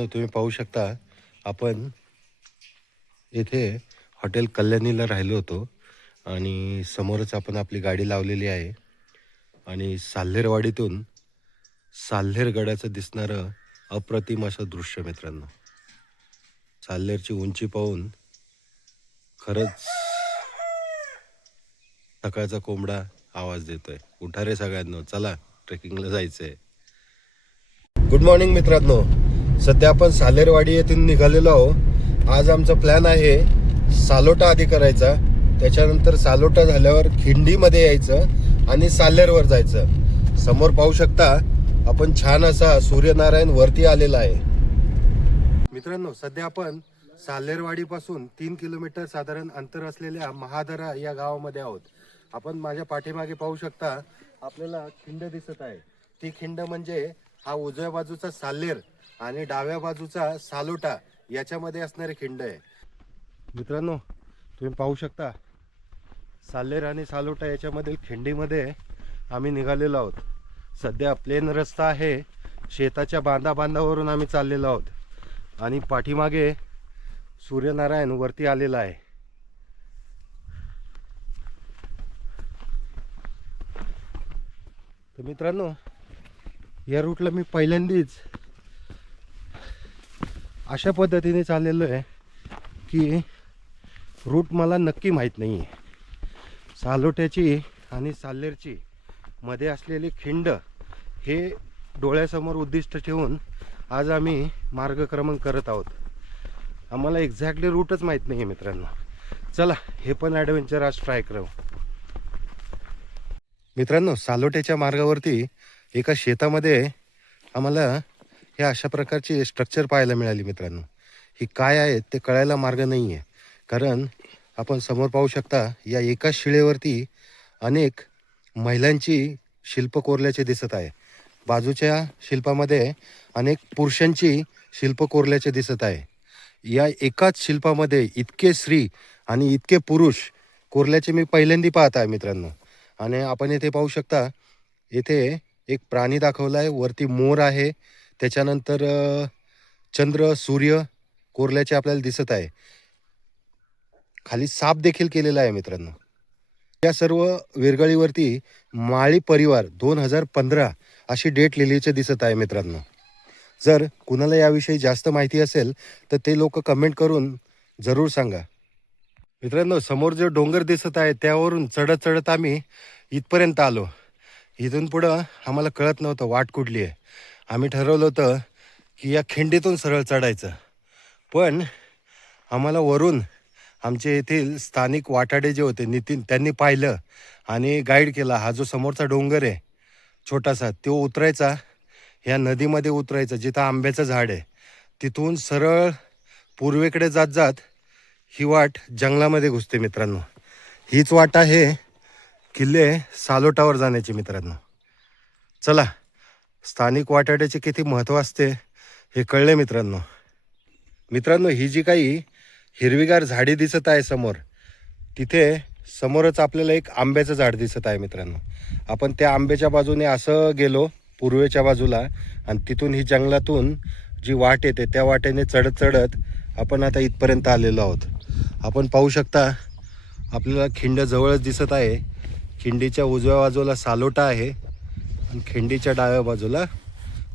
मित्रांनो, तुम्ही पाहू शकता आपण येथे हॉटेल कल्याणीला राहिलो होतो आणि समोरच आपण आपली गाडी लावलेली आहे आणि साल्हेरवाडीतून साल्हेरगडाचं दिसणारं अप्रतिम असं दृश्य मित्रांनो. साल्हेरची उंची पाहून खरंच सकाळचा कोंबडा आवाज देतोय. उठा रे सगळ्यांनो, चला ट्रेकिंगला जायचंय. गुड मॉर्निंग मित्रांनो. सध्या आपण साल्हेरवाडी येथून निघालेलो आहोत. आज आमचा प्लॅन आहे सालोटा आधी करायचा, त्याच्यानंतर सालोटा झाल्यावर खिंडीमध्ये यायचं आणि साल्हेरवर जायचं. समोर पाहू शकता आपण छान असा सूर्यनारायण वरती आलेला आहे. मित्रांनो, सध्या आपण साल्हेरवाडीपासून 3 किलोमीटर साधारण अंतर असलेल्या महादरा या गावामध्ये आहोत. आपण माझ्या पाठीमागे पाहू शकता आपल्याला खिंड दिसत आहे. ती खिंड म्हणजे हा उजव्या बाजूचा साल्हेर आणि डाव्या बाजूचा सालोटा याच्यामध्ये असणारी खिंड आहे. मित्रांनो, तुम्ही पाहू शकता साल्हेर आणि सालोटा याच्यामधील खिंडीमध्ये आम्ही निघालेलो आहोत. सध्या प्लेन रस्ता आहे. शेताच्या बांधावरून आम्ही चाललेलो आहोत आणि पाठीमागे सूर्यनारायण वरती आलेला आहे. तर मित्रांनो, या रूटला मी पहिल्यांदाच अशा पद्धतीने चाललेलो आहे की रूट मला नक्की माहीत नाही आहे. सालोट्याची आणि साल्हेरची मध्ये असलेली खिंड हे डोळ्यासमोर उद्दिष्ट ठेवून आज आम्ही मार्गक्रमण करत आहोत. आम्हाला एक्झॅक्टली रूटच माहीत नाही आहे मित्रांनो. चला, हे पण ॲडव्हेंचर आज ट्राय करू. मित्रांनो, सालोट्याच्या मार्गावरती एका शेतामध्ये आम्हाला हे अशा प्रकारची स्ट्रक्चर पाहायला मिळाली. मित्रांनो, ही काय आहे ते कळायला मार्ग नाही आहे. कारण आपण समोर पाहू शकता या एकाच शिळेवरती अनेक महिलांची शिल्प कोरल्याचे दिसत आहे. बाजूच्या शिल्पामध्ये अनेक पुरुषांची शिल्प कोरल्याचे दिसत आहे. या एकाच शिल्पामध्ये इतके स्त्री आणि इतके पुरुष कोरल्याचे मी पहिल्यांदा पाहत आहे मित्रांनो. आणि आपण येथे पाहू शकता, येथे एक प्राणी दाखवला आहे. वरती मोर आहे, त्याच्यानंतर चंद्र सूर्य कोरल्याचे आपल्याला दिसत आहे. खाली साप देखील केलेला आहे मित्रांनो. या सर्व विरगळीवरती माळी परिवार 2015 अशी डेट लिहिलीचे दिसत आहे मित्रांनो. जर कुणाला याविषयी जास्त माहिती असेल तर ते लोक कमेंट करून जरूर सांगा. मित्रांनो, समोर जो डोंगर दिसत आहे त्यावरून चढत चढत आम्ही इथपर्यंत आलो. इथून पुढं आम्हाला कळत नव्हतं वाट कुठली आहे. आम्ही ठरवलं होतं की या खिंडीतून सरळ चढायचं, पण आम्हाला वरून आमचे येथील स्थानिक वाटाडे जे होते नितीन, त्यांनी पाहिलं आणि गाईड केला. हा जो समोरचा डोंगर आहे छोटासा, तो उतरायचा, ह्या नदीमध्ये उतरायचं जिथं आंब्याचं झाड आहे. तिथून सरळ पूर्वेकडे जात जात ही वाट जंगलामध्ये घुसते मित्रांनो. हीच वाट आहे किल्ले सालोटावर जाण्याची मित्रांनो. चला, स्थानिक वाटाड्याचे किती महत्त्व असते हे कळले मित्रांनो. मित्रांनो, ही जी काही हिरवीगार झाडी दिसत आहे समोर, तिथे समोरच आपल्याला एक आंब्याचं झाड दिसत आहे मित्रांनो. आपण त्या आंब्याच्या बाजूने असं गेलो पूर्वेच्या बाजूला आणि तिथून ही जंगलातून जी वाट येते त्या वाटेने चढत चढत आपण आता इथपर्यंत आलेलो आहोत. आपण पाहू शकता आपल्याला खिंड जवळच दिसत आहे. खिंडीच्या उजव्या बाजूला सालोटा आहे आणि खिंडीच्या डाव्या बाजूला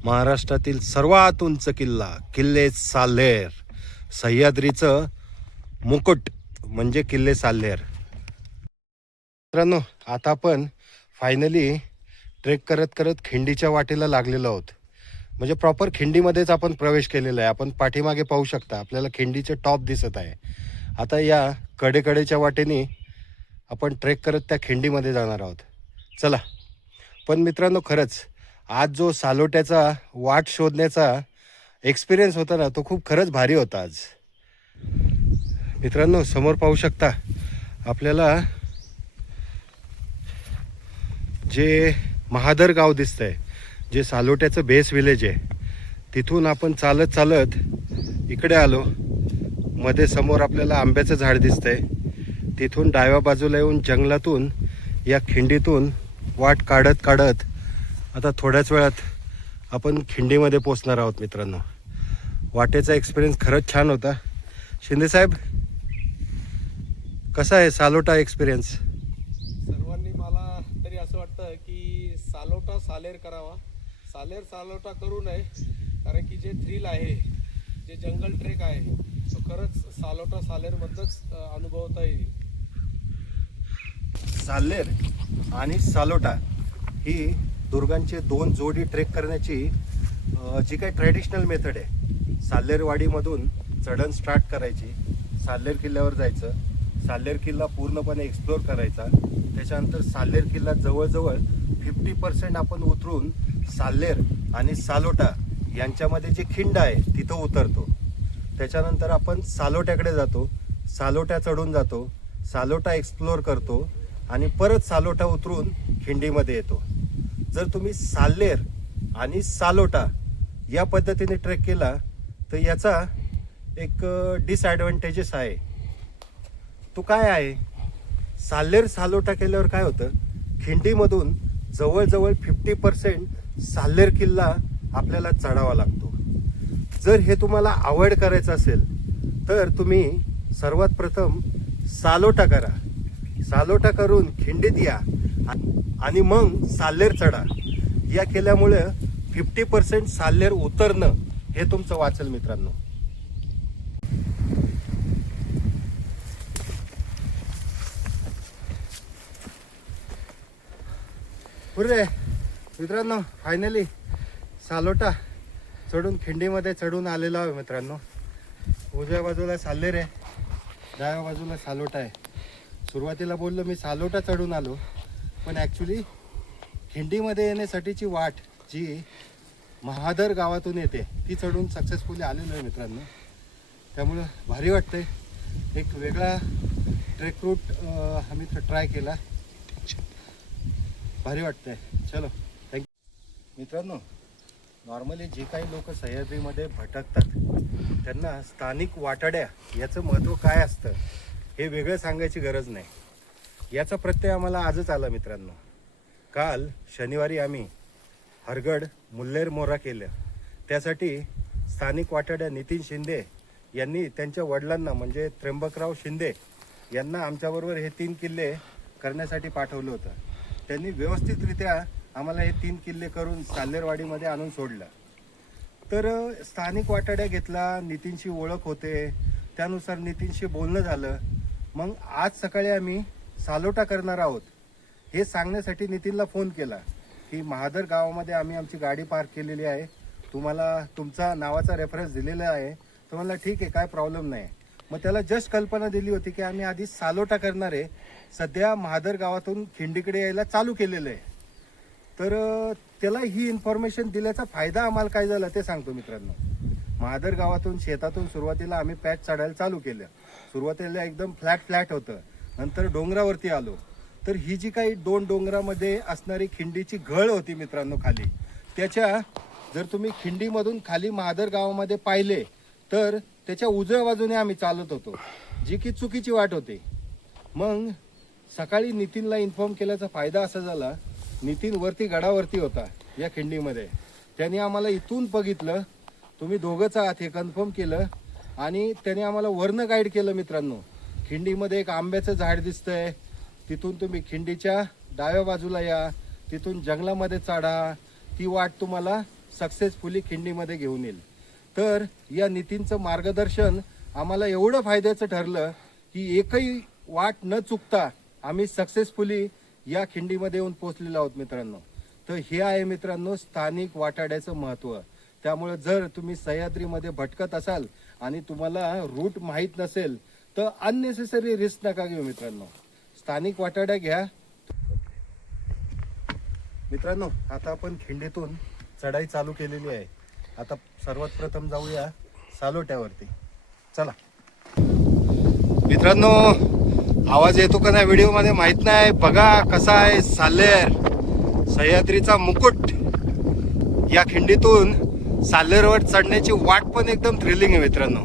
महाराष्ट्रातील सर्वात उंच किल्ले साल्हेर, सह्याद्रीचं मुकुट म्हणजे किल्ले साल्हेर. मित्रांनो, आता आपण फायनली ट्रेक करत करत खिंडीच्या वाटेला लागलेलो आहोत. म्हणजे प्रॉपर खिंडीमध्येच आपण प्रवेश केलेला आहे. आपण पाठीमागे पाहू शकता आपल्याला खिंडीचे टॉप दिसत आहे. आता या कडेकडेच्या वाटेने आपण ट्रेक करत त्या खिंडीमध्ये जाणार आहोत. चला. पण मित्रांनो, खरंच आज जो सालोट्याचा वाट शोधण्याचा एक्सपिरियन्स होता ना, तो खूप खरंच भारी होता आज. मित्रांनो, समोर पाहू शकता आपल्याला जे महादर गाव दिसतंय, जे सालोट्याचं बेस विलेज आहे, तिथून आपण चालत चालत इकडे आलो. मध्ये समोर आपल्याला आंब्याचं झाड दिसतंय. तिथून डाव्या बाजूला येऊन जंगलातून या खिंडीतून वाट काढत काढत आता थोड्याच वेळात आपण खिंडीमध्ये पोचणार आहोत मित्रांनो. वाटेचा एक्सपिरियन्स खरंच छान होता. शिंदे साहेब, कसा आहे सालोटा एक्सपिरियन्स? सर्वांनी मला तरी असं वाटतं की सालोटा सालेर करावा. सालेर सालोटा करू नये, कारण की जे थ्रिल आहे, जे जंगल ट्रेक आहे, तो खरंच सालोटा सालेरमधनंच अनुभवता येईल. साल्लेर आणि सालोटा ही दुर्गांचे दोन जोडी ट्रेक करण्याची जी काही ट्रॅडिशनल मेथड आहे. साल्लेरवाडीमधून चढण स्टार्ट करायची, साल्लेर किल्ल्यावर जायचं, साल्लेर किल्ला पूर्णपणे एक्सप्लोर करायचा. त्याच्यानंतर साल्लेर किल्ला जवळजवळ 50% आपण उतरून साल्लेर आणि सालोटा यांच्यामध्ये जे खिंड आहे तिथं उतरतो. त्याच्यानंतर आपण सालोट्याकडे जातो, सालोट्या चढून जातो, सालोटा एक्सप्लोर करतो आणि परत सालोटा उतरून खिंडीमध्ये येतो. जर तुम्ही साल्लेर आणि सालोटा या पद्धतीने ट्रेक केला तर याचा एक डिसॲडव्हान्टेजेस आहे. तो काय आहे? साल्लेर सालोटा केल्यावर काय होतं, खिंडीमधून जवळजवळ 50% साल्लेर किल्ला आपल्याला चढावा लागतो. जर हे तुम्हाला अवॉइड करायचं असेल तर तुम्ही सर्वात प्रथम सालोटा करा. सालोटा करून खिंडीत या आणि मग साल्लेर चढा. या केल्यामुळे 50% साल्लेर उतरणं हे तुमचं वाचेल मित्रांनो. पुरे मित्रांनो, फायनली सालोटा चढून खिंडीमध्ये चढून आलेलो आहे मित्रांनो. उजव्या बाजूला साल्लेर आहे, डाव्या बाजूला सालोटा आहे. सुरुवातीला बोललो मी सालोटा चढून आलो, पण ॲक्च्युली खिंडीमध्ये येण्यासाठीची वाट जी महादर गावातून येते ती चढून सक्सेसफुली आलेलो आहे मित्रांनो. त्यामुळं भारी वाटतंय. एक वेगळा ट्रेक रूट आम्ही ट्राय केला, भारी वाटतंय. चलो, थँक्यू. मित्रांनो, नॉर्मली जे काही लोक सह्याद्रीमध्ये भटकतात त्यांना स्थानिक वाटाड्या याचं महत्त्व काय असतं हे वेगळं सांगायची गरज नाही. याचा प्रत्यय आम्हाला आजच आला मित्रांनो. काल शनिवारी आम्ही हरगड मुल्लेर मोरा केलं. त्यासाठी स्थानिक वाटाड्या नितीन शिंदे यांनी त्यांच्या वडिलांना म्हणजे त्र्यंबकराव शिंदे यांना आमच्याबरोबर हे 3 किल्ले करण्यासाठी पाठवलं होतं. त्यांनी व्यवस्थितरित्या आम्हाला हे 3 किल्ले करून साल्लेरवाडीमध्ये आणून सोडलं. तर स्थानिक वाटाड्या घेतला, नितीनशी ओळख होते, त्यानुसार नितीनशी बोलणं झालं. मग आज सकाळी आम्ही सालोटा करणार आहोत हे सांगण्यासाठी नितीनला फोन केला की महादर गावामध्ये आम्ही आमची गाडी पार्क केलेली आहे, तुम्हाला तुमचा नावाचा रेफरन्स दिलेला आहे. तर म्हणला ठीक आहे, काय प्रॉब्लेम नाही. मग त्याला जस्ट कल्पना दिली होती की आम्ही आधी सालोटा करणार आहे, सध्या महादर गावातून खिंडीकडे यायला चालू केलेलं आहे. तर त्याला ही इन्फॉर्मेशन दिल्याचा फायदा आम्हाला काय झाला ते सांगतो मित्रांनो. महादर गावातून शेतातून सुरुवातीला आम्ही पॅच चढायला चालू केलं. सुरुवातीला एकदम फ्लॅट होतं, नंतर डोंगरावरती आलो. तर ही जी काही 2 डोंगरामध्ये असणारी खिंडीची घळ होती मित्रांनो खाली, त्याच्या जर तुम्ही खिंडीमधून खाली महादर गावामध्ये पाहिले तर त्याच्या उजव्या बाजूने आम्ही चालत होतो, जी की चुकीची वाट होती. मग सकाळी नितीनला इन्फॉर्म केल्याचा फायदा असा झाला, नितीन वरती गडावरती होता या खिंडीमध्ये. त्याने आम्हाला इथून बघितलं, तुम्ही दोघंच आहात हे कन्फर्म केलं आणि त्याने आम्हाला वरनं गाईड केलं मित्रांनो. खिंडीमध्ये एक आंब्याचं झाड दिसतंय, तिथून तुम्ही खिंडीच्या डाव्या बाजूला या, तिथून जंगलामध्ये चढा, ती वाट तुम्हाला सक्सेसफुली खिंडीमध्ये घेऊन येईल. तर या नितीनचं मार्गदर्शन आम्हाला एवढं फायद्याचं ठरलं की एकही वाट न चुकता आम्ही सक्सेसफुली या खिंडीमध्ये येऊन पोहोचलेलो आहोत मित्रांनो. तर हे आहे मित्रांनो स्थानिक वाटाड्याचं महत्त्व. त्यामुळे जर तुम्ही सह्याद्रीमध्ये भटकत असाल आणि तुम्हाला रूट माहीत नसेल तर अननेसेसरी रिस्क नका घेऊ मित्रांनो, स्थानिक वाटाड्या घ्या. मित्रांनो, आता आपण खिंडीतून चढाई चालू केलेली आहे. आता सर्वात प्रथम जाऊया सालोट्यावरती. चला मित्रांनो, आवाज येतो का नाही व्हिडिओमध्ये माहित नाही. बघा कसा आहे साल्लेर, सह्याद्रीचा मुकुट. या खिंडीतून साल्लेरवर चढण्याची वाट पण एकदम थ्रिलिंग आहे मित्रांनो.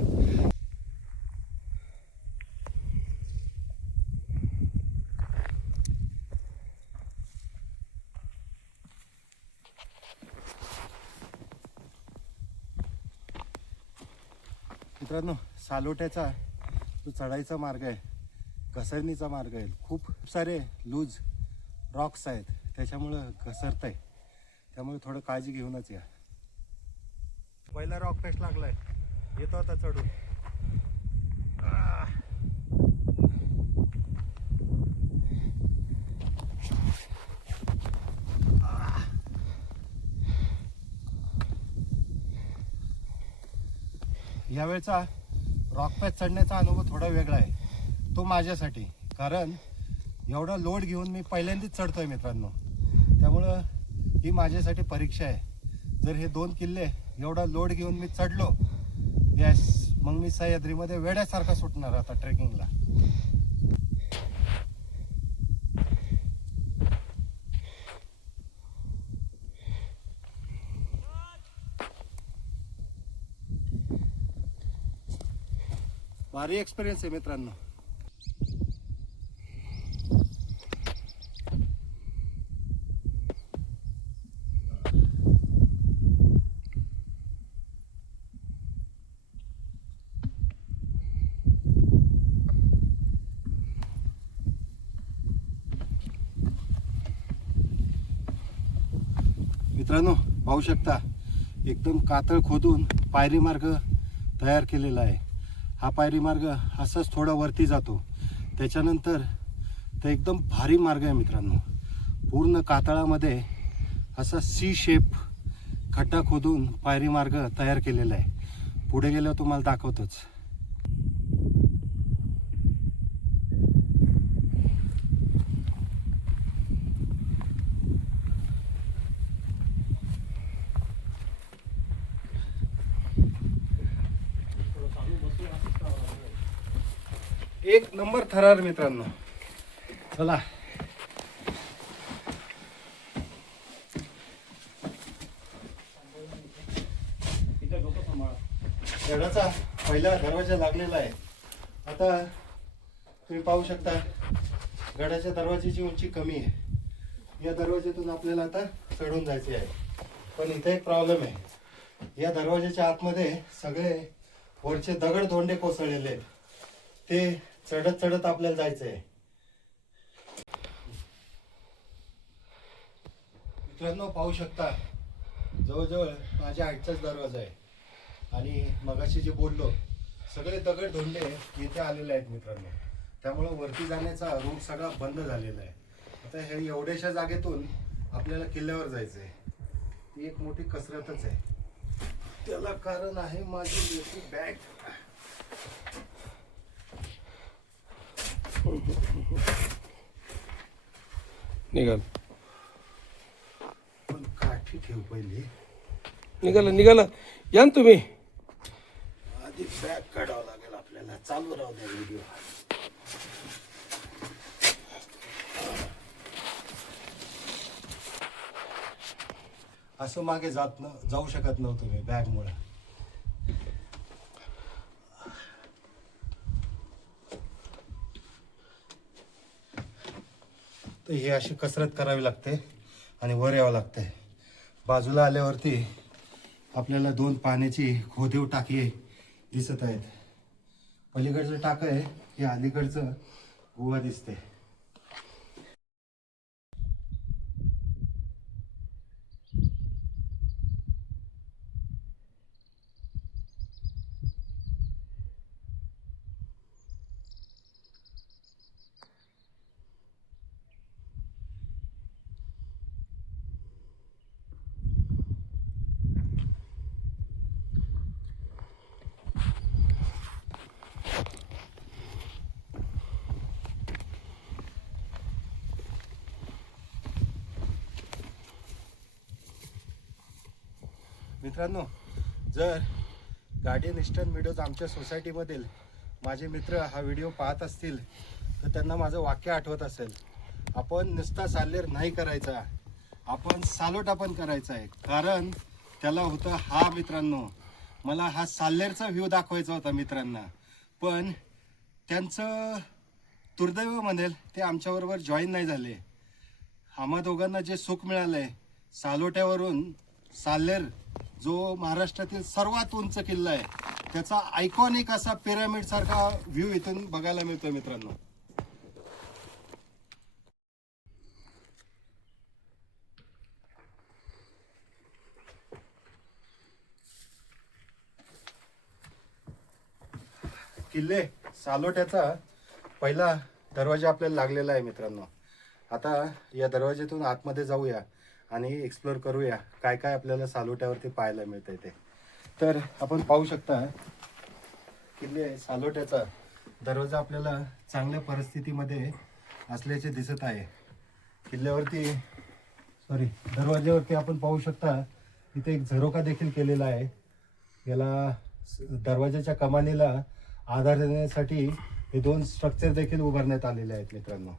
मित्रांनो, सालोट्याचा जो चढाईचा मार्ग आहे, घसरणीचा मार्ग आहे, खूप सारे लूज रॉक्स आहेत, त्याच्यामुळं घसरत आहे. त्यामुळे थोडं काळजी घेऊनच या. पहिला रॉक फेस्ट लागलाय, येतो आता चढून. यावेळचा रॉक पॅच चढण्याचा अनुभव थोडा वेगळा आहे, तो माझ्यासाठी. कारण एवढा लोड घेऊन मी पहिल्यांदाच चढतोय मित्रांनो, त्यामुळं ही माझ्यासाठी परीक्षा आहे. जर हे 2 किल्ले एवढा लोड घेऊन मी चढलो, यस, मग मी सह्याद्रीमध्ये वेड्यासारखा सुटणार आता ट्रेकिंगला. भारी एक्सपिरियन्स आहे मित्रांनो. मित्रांनो, पाहू शकता एकदम कातळ खोदून पायरी मार्ग तयार केलेला आहे. हा पायरी मार्ग असाच थोडा वरती जातो, त्याच्यानंतर तर एकदम भारी मार्ग आहे मित्रांनो. पूर्ण कातळामध्ये असा सी शेप खड्डा खोदून पायरी मार्ग तयार केलेला आहे. पुढे गेल्यावर तुम्हाला दाखवतोच. एक नंबर थरार मित्रांनो. चला, गडाचा पहिला दरवाजा लागलेला आहे. आता तुम्ही पाहू शकता गडाच्या दरवाजाची उंची कमी आहे. या दरवाज्यातून आपल्याला आता चढून जायचे आहे. पण इथे एक प्रॉब्लेम आहे, या दरवाजाच्या आतमध्ये सगळे वरचे दगड धोंडे कोसळलेले आहेत. ते चढत चढत आपल्याला जायचं आहे. मित्रांनो, पाहू शकता जवळजवळ माझ्या हाईटचाच दरवाजा आहे. आणि मगाशी जे बोललो, सगळे दगड धोंडे येथे आलेले आहेत मित्रांनो. त्यामुळं वरती जाण्याचा रूट सगळा बंद झालेला आहे. आता हे एवढ्याशा जागेतून आपल्याला किल्ल्यावर जायचं आहे. ती एक मोठी कसरतच आहे. त्याला कारण आहे माझी मोठी बॅग. निघाल पण काठी ठेव पहिली. निघाला या ना तुम्ही. आधी बॅग काढावं लागेल आपल्याला. चालू राहू द्या व्हिडिओ. असं मागे जाऊ शकत नव्हतो मी बॅगमुळे. तर ही अशी कसरत करावी लागते आणि वर यावं लागते. बाजूला आल्यावरती आपल्याला 2 पाण्याची खोदीव टाकी दिसत आहेत. पलीकडचं टाक आहे, हे अलीकडचं गुहा दिसते. मित्रांनो, जर गार्डियन ईस्टर्न मीडोज आमच्या सोसायटीमधील माझे मित्र हा व्हिडिओ पाहत असतील तर त्यांना माझं वाक्य आठवत असेल. आपण नुसता साल्लेर नाही करायचा, आपण सालोटा पण करायचा आहे. कारण त्याला होतं हा मित्रांनो, मला हा साल्लेरचा व्ह्यू दाखवायचा होता मित्रांना. पण त्यांचं दुर्दैव म्हणेल, ते आमच्याबरोबर जॉईन नाही झाले. आम्हा दोघांना जे सुख मिळालंय सालोट्यावरून साल्लेर जो महाराष्ट्रातील सर्वात उंच किल्ला आहे, त्याचा आयकॉनिक असा पिरामिड सारखा व्ह्यू इथून बघायला मिळतो मित्रांनो. किल्ले सालोट्याचा पहिला दरवाजा आपल्याला लागलेला आहे मित्रांनो. आता या दरवाज्यातून आतमध्ये जाऊया आणि एक्सप्लोर करूया काय काय आपल्याला सालोट्यावरती पाहायला मिळतंय ते. तर आपण पाहू शकता किल्ले सालोट्याचा दरवाजा आपल्याला चांगल्या परिस्थितीमध्ये असल्याचे दिसत आहे. किल्ल्यावरती दरवाज्यावरती आपण पाहू शकता इथे एक झरोका देखील केलेला आहे. याला दरवाजाच्या कमानीला आधार देण्यासाठी हे 2 स्ट्रक्चर देखील उभारण्यात आलेले आहेत मित्रांनो.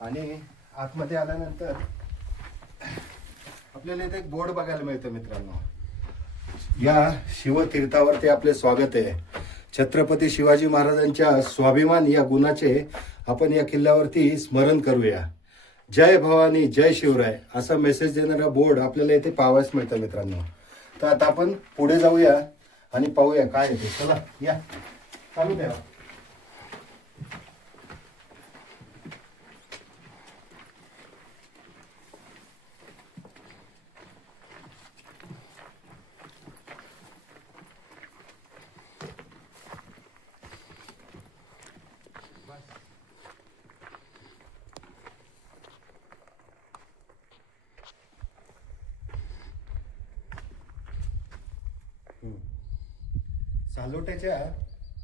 आणि आतमध्ये आल्यानंतर आपल्याला इथे एक बोर्ड बघायला मिळतं मित्रांनो. या शिवतीर्थावरती आपले स्वागत आहे. छत्रपती शिवाजी महाराजांच्या स्वाभिमान या गुणाचे आपण या किल्ल्यावरती स्मरण करूया. जय भवानी जय शिवराय असा मेसेज देणारा बोर्ड आपल्याला इथे पाहावयास मिळतं मित्रांनो. तर आता आपण पुढे जाऊया आणि पाहूया काय येते. चला या चालू द्या. सालोट्याच्या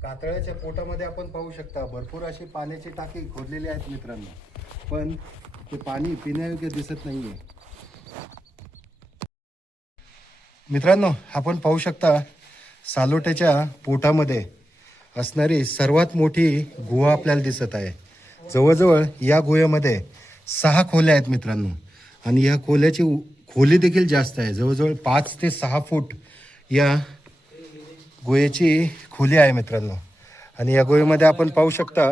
कातळ्याच्या पोटामध्ये आपण पाहू शकता भरपूर अशी पाण्याची टाकी खोदलेली आहेत मित्रांनो, पण ते पाणी पिण्यायोग्य दिसत नाहीये. मित्रांनो आपण पाहू शकता सालोट्याच्या पोटामध्ये असणारी सर्वात मोठी गुहा आपल्याला दिसत आहे. जवळजवळ या गुहेमध्ये 6 खोल्या आहेत मित्रांनो. आणि या खोल्याची खोली देखील जास्त आहे. जवळजवळ 5 ते 6 फूट या गुहेची खोली आहे मित्रांनो. आणि या गुहेमध्ये आपण पाहू शकता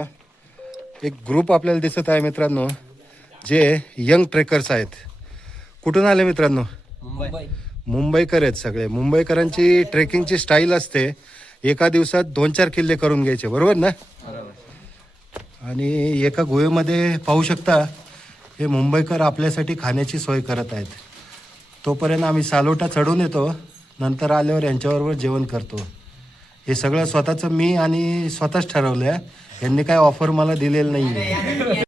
एक ग्रुप आपल्याला दिसत आहे मित्रांनो, जे यंग ट्रेकर्स आहेत. कुठून आले मित्रांनो? मुंबईकर आहेत सगळे. मुंबईकरांची ट्रेकिंगची स्टाईल असते एका दिवसात 2-4 किल्ले करून घ्यायचे, बरोबर ना? आणि एका गुहेमध्ये पाहू शकता हे मुंबईकर आपल्यासाठी खाण्याची सोय करत आहेत. तोपर्यंत आम्ही सालोटा चढून येतो, नंतर आल्यावर यांच्याबरोबर जेवण करतो. हे सगळं स्वतःचं मी आणि स्वतःच ठरवलं आहे. यांनी काय ऑफर मला दिलेलं नाही आहे.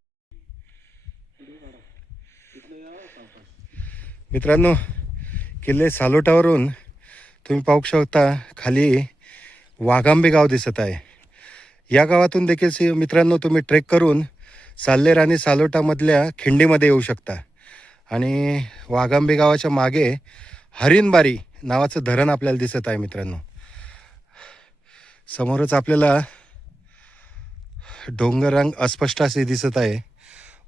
मित्रांनो किल्ले सालोटावरून तुम्ही पाहू शकता खाली वाघांबे गाव दिसत आहे. या गावातून देखील मित्रांनो तुम्ही ट्रेक करून साल्हेर आणि सालोटामधल्या खिंडीमध्ये येऊ शकता. आणि वाघांबे गावाच्या मागे हरिणबारी नावाचं धरण आपल्याला दिसत आहे मित्रांनो. समोरच आपल्याला डोंगररांग अस्पष्ट असे दिसत आहे.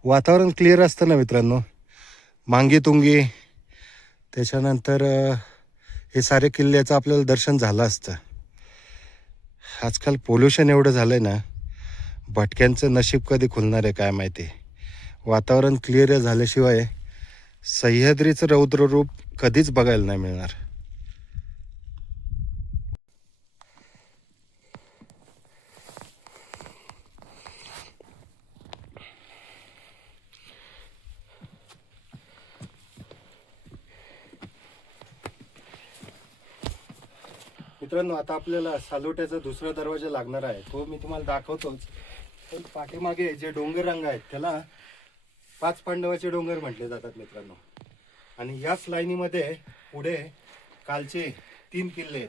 वातावरण क्लिअर असतं ना मित्रांनो. मांगी तुंगी त्याच्यानंतर हे सारे किल्ल्याचं आपल्याला दर्शन झालं असतं. आजकाल पोल्युशन एवढं झालं आहे ना, भटक्यांचं नशीब कधी खुलणार आहे काय माहिती. वातावरण क्लिअर झाल्याशिवाय सह्याद्रीचं रौद्र रूप कधीच बघायला नाही मिळणार. मित्रांनो आता आपल्याला सालोट्याचा दुसरा दरवाजा लागणार आहे. तो मी तुम्हाला दाखवतोच. पण पाठीमागे जे डोंगर रांग आहेत त्याला 5 पांडवाचे डोंगर म्हटले जातात मित्रांनो. आणि याच लाईनीमध्ये पुढे कालचे 3 किल्ले आहेत,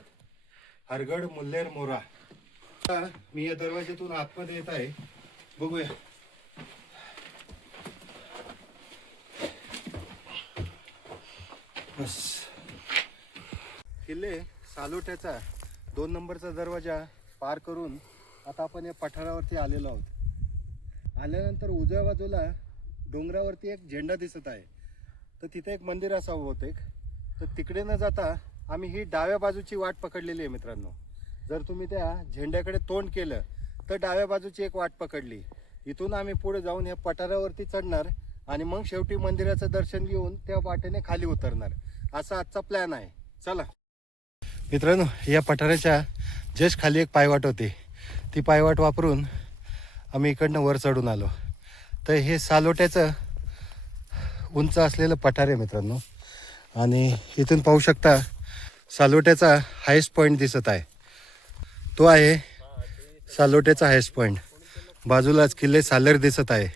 हरगड, मुल्हेर, मोरा. आता मी या दरवाज्यातून आतमध्ये येत आहे, बघूया. बस किल्ले सालोट्याचा 2 नंबरचा दरवाजा पार करून आता आपण या पठारावरती आलेलो आहोत. आल्यानंतर उजव्या बाजूला डोंगरावरती एक झेंडा दिसत आहे. तर तिथे एक मंदिर असावं बहुतेक. तर तिकडे न जाता आम्ही ही डाव्या बाजूची वाट पकडलेली आहे मित्रांनो. जर तुम्ही त्या झेंड्याकडे तोंड केलं तर डाव्या बाजूची एक वाट पकडली. इथून आम्ही पुढे जाऊन ह्या पठारावरती चढणार आणि मग शेवटी मंदिराचं दर्शन घेऊन त्या वाटेने खाली उतरणार. असा आजचा प्लॅन आहे. चला. मित्रांनो, या पठाराच्या जस्ट खाली एक पायवाट होती. ती पायवाट वापरून आम्ही इकडनं वर चढून आलो. तर हे सालोट्याचं उंच असलेलं पठार आहे मित्रांनो. आणि इथून पाहू शकता सालोट्याचा हायेस्ट पॉईंट दिसत आहे. तो आहे सालोट्याचा हायेस्ट पॉईंट. बाजूलाच किल्ले सालेर दिसत आहे.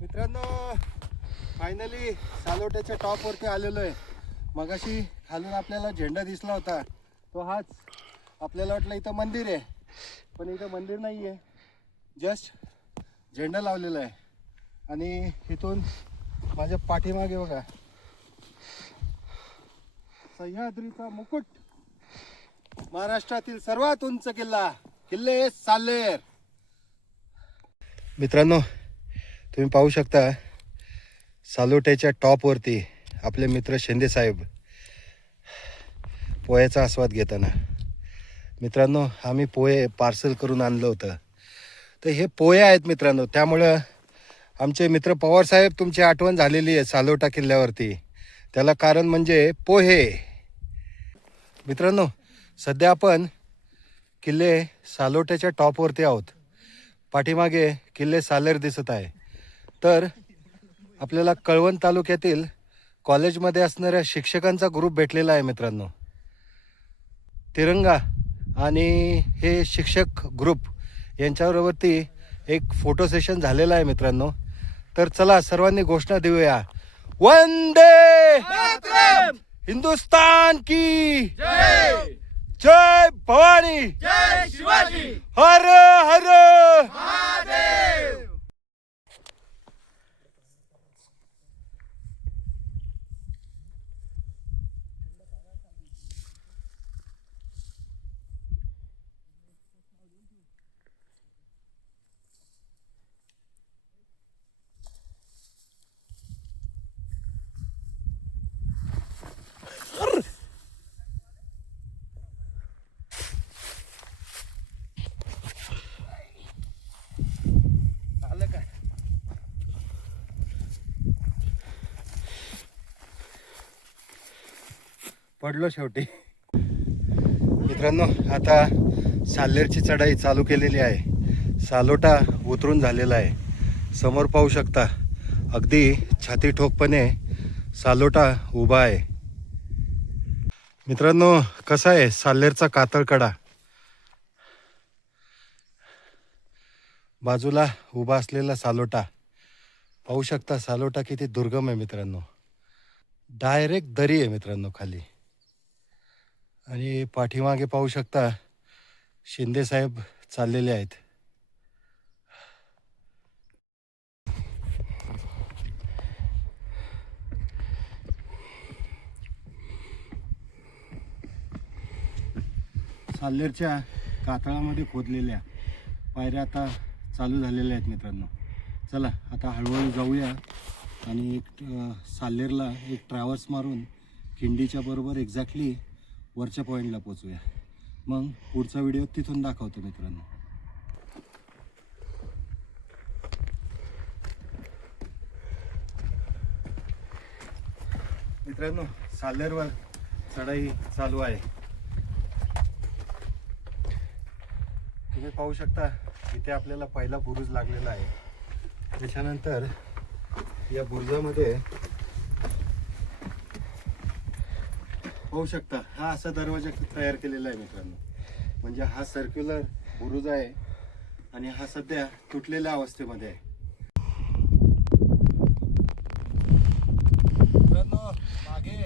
मित्रांनो, फायनली सालोट्याच्या टॉपवरती आलेलो आहे. मगाशी खालून आपल्याला झेंडा दिसला होता, तो हाच. आपल्याला वाटलं इथं मंदिर आहे, पण इथं मंदिर नाही आहे, जस्ट झेंडा लावलेला आहे. आणि इथून माझ्या पाठीमागे बघा सह्याद्रीचा मुकुट, महाराष्ट्रातील सर्वात उंच किल्ला, किल्ले सालेर. मित्रांनो, तुम्ही पाहू शकता सालोट्याच्या टॉपवरती आपले मित्र शिंदे साहेब पोह्याचा आस्वाद घेताना. मित्रांनो, आम्ही पोहे पार्सल करून आणलं होतं. तर हे पोहे आहेत मित्रांनो. त्यामुळं आमचे मित्र पवार साहेब तुमची आठवण झालेली आहे सालोटा किल्ल्यावरती. त्याला कारण म्हणजे पोहे. मित्रांनो, सध्या आपण किल्ले सालोट्याच्या टॉपवरती आहोत. पाठीमागे किल्ले सालेर दिसत आहे. तर आपल्याला कळवण तालुक्यातील कॉलेजमध्ये असणाऱ्या शिक्षकांचा ग्रुप भेटलेला आहे मित्रांनो. तिरंगा आणि हे शिक्षक ग्रुप यांच्यावरती एक फोटो सेशन झालेलं आहे मित्रांनो. तर चला सर्वांनी घोषणा देऊया. वंदे मातरम! हिंदुस्तान की जय! जय भवानी! जय शिवाजी! हर हर महादेव! आलं काय? पडलो शेवटी. मित्रांनो, आता साल्हेरची चढाई चालू केलेली आहे. सालोटा उतरून झालेला आहे. समोर पाहू शकता अगदी छाती ठोकपणे सालोटा उभा आहे. मित्रांनो, कसा आहे साल्हेरचा कातळकडा. बाजूला उभा असलेला सालोटा पाहू शकता. सालोटा किती दुर्गम आहे मित्रांनो. डायरेक्ट दरी आहे मित्रांनो खाली. आणि पाठीमागे पाहू शकता शिंदे साहेब चाललेले आहेत. साल्हेरच्या कातळामध्ये खोदलेल्या पायऱ्या आता चालू झालेल्या आहेत मित्रांनो. चला आता हळूहळू जाऊया आणि एक साल्हेरला एक ट्रॅव्हल्स मारून खिंडीच्या बरोबर एक्झॅक्टली वरच्या पॉईंटला पोचूया. मग पुढचा व्हिडिओ तिथून दाखवतो मित्रांनो. मित्रांनो, साल्हेरवर चढाई चालू आहे. तुम्ही पाहू शकता इथे आपल्याला पहिला बुरुज लागलेला आहे. त्याच्यानंतर या बुरुजामध्ये पाहू शकता हा असा दरवाजा तयार केलेला आहे मित्रांनो. म्हणजे हा सर्क्युलर बुरुज आहे आणि हा सध्या तुटलेल्या अवस्थेमध्ये आहे. मित्रांनो, मागे